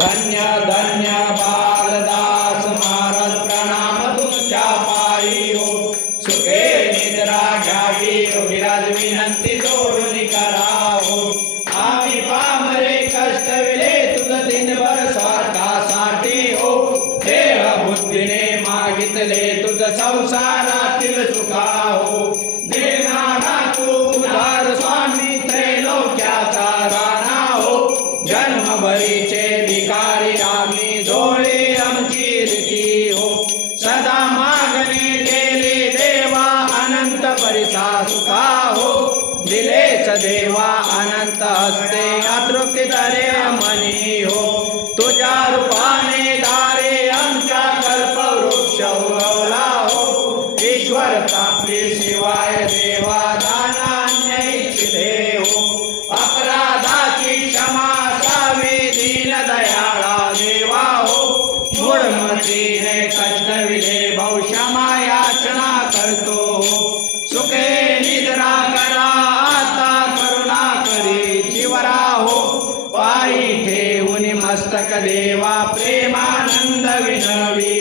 धन्य धन्य बालदास महाराज प्रणाम तुमच्या पायी हो सुखे निद्रा घ्यावी विराज विनंती जोडून करावो आम्ही पामरे कष्ट विले तुझ दिनभर स्वार्थासाठी हो देह बुद्धीने मागितले तुझ संसारातील सुखा हो देणारा तू उदार स्वामी त्रैलोक्याचा राणा हो जन्मभरीचे भिकारी आम्ही डोळे आमची रीती हो सदा मागणे केले देवा अनंत परिसा सुखा हो दिलेच देवा अनंत हस्ते अतृप्ती तरे मनी हो तुझ्या रूपाने दारे आमच्या कल्पवृक्ष उगवला हो ईश्वर तापली शिवाय देवा दानान्य इच्छिते हो अपराधाची क्षमा सावी दीन दयाळा देवा हो मूढमतीने कष्ट विले भवक्षमा याचना करतो सुखे निद्रा करा आता करुणा करी जीवरा हो पायी ठेवून मस्तक देवा प्रेमानंद विनवी